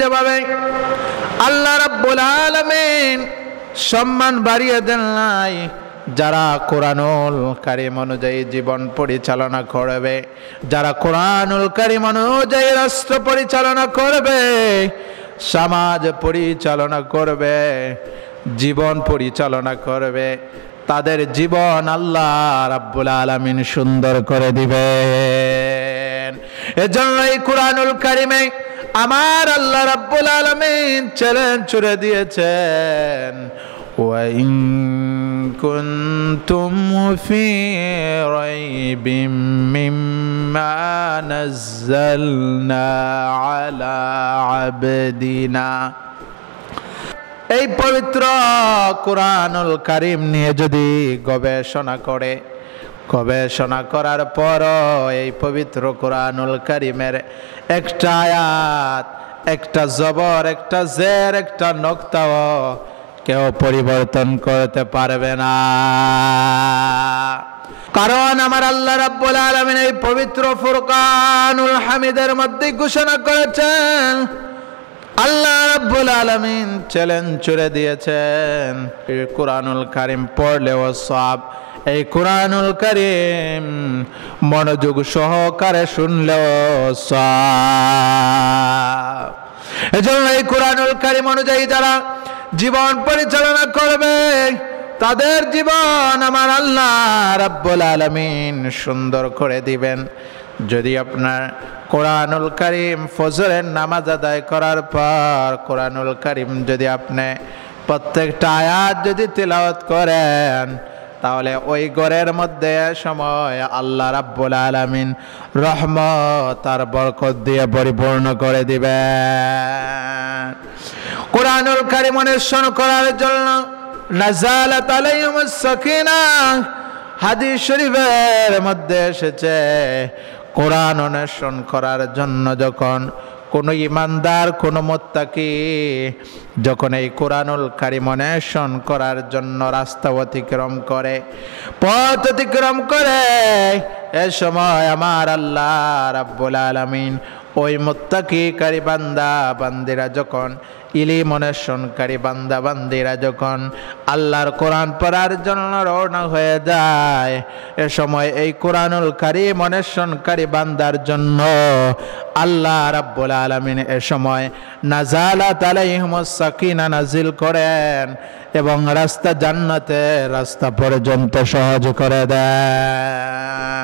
যেভাবে আল্লাহ রাব্বুল আলামিন সম্মান বাড়িয়ে দেন নাই, যারা কোরআনুল কারীম অনুযায়ী জীবন পরিচালনা করবে, যারা কোরআনুল কারীম অনুযায়ী রাষ্ট্র পরিচালনা করবে, সমাজ পরিচালনা করবে, জীবন পরিচালনা করবে, তাদের জীবন আল্লাহ রাব্বুল আলামিন সুন্দর করে দিবেন। এজন্য এই কোরআনুল কারীমে আমার আল্লাহ রাব্বুল আলামিন চ্যালেঞ্জ ছুড়ে দিয়েছেন, ওয়া ইন কুনতুম ফি রাইবিম মিম্মা নাযালনা আলা আবদিনা। এই পবিত্র কোরআনুল কারীম নিয়ে যদি গবেষণা করার পর এই পবিত্র কোরআনুল কারীমের একটা আয়াত, একটা জবর, একটা জের, একটা নক্তাও কেউ পরিবর্তন করতে পারবে না। কারণ আমার আল্লাহ রাব্বুল আলামিন এই পবিত্র ফুরকানুল হামিদের মধ্যে ঘোষণা করেছেন, আল্লাহ রাব্বুল আলামিন চ্যালেঞ্জ ছুড়ে দিয়েছেন, এই কোরআনুল কারীম পড়লেও সওয়াব, এই কোরআনুল কারীম মনোযোগ সহকারে শুনলেও সওয়াব। এজন্য এই কোরআনুল কারীম অনুযায়ী যারা জীবন পরিচালনা করবে, তাদের জীবন আমার আল্লাহ রাব্বুল আলামিন সুন্দর করে দিবেন। যদি আপনার কোরআনুল কারীম ফজরের নামাজ আদায় করার পর কোরআনুল কারীম যদি আপনি প্রত্যেকটা আয়াত যদি তিলাওয়াত করেন, তাহলে ওই ঘরের মধ্যে সময় আল্লাহ রাব্বুল আলামিন রহমত আর বরকত দিয়ে পরিপূর্ণ করে দিবেন। কোরআনুল কারীম অনুসরণ করার জন্য নাযালাত আলাইহিমুস সাকিনাহ, হাদিস শরীফের মধ্যে এসেছে, কোরআন অনুসরণ করার জন্য যখন কোন ইমানদার, কোন মুত্তাকি যখন এই কোরআনুল কারীম অনুসরণ করার জন্য রাস্তা অতিক্রম করে, পথ অতিক্রম করে, এ সময় আমার আল্লাহ রাব্বুল আলামিন ওই মুত্তাকিকারী বান্দা বান্দিরা যখন, ইলম অনুসরণকারী বান্দা বান্দিরা যখন আল্লাহর কোরআন পড়ার জন্য রওনা হয়ে যায়, এ সময় এই কোরআনুল কারীম অনুসরণকারী বান্দার জন্য আল্লাহ রাব্বুল আলামিন এ সময় নাযালাত আলাইহিমুস সাকিনা নাজিল করেন এবং রাস্তা জান্নাতের রাস্তা পর্যন্ত সহজ করে দেন।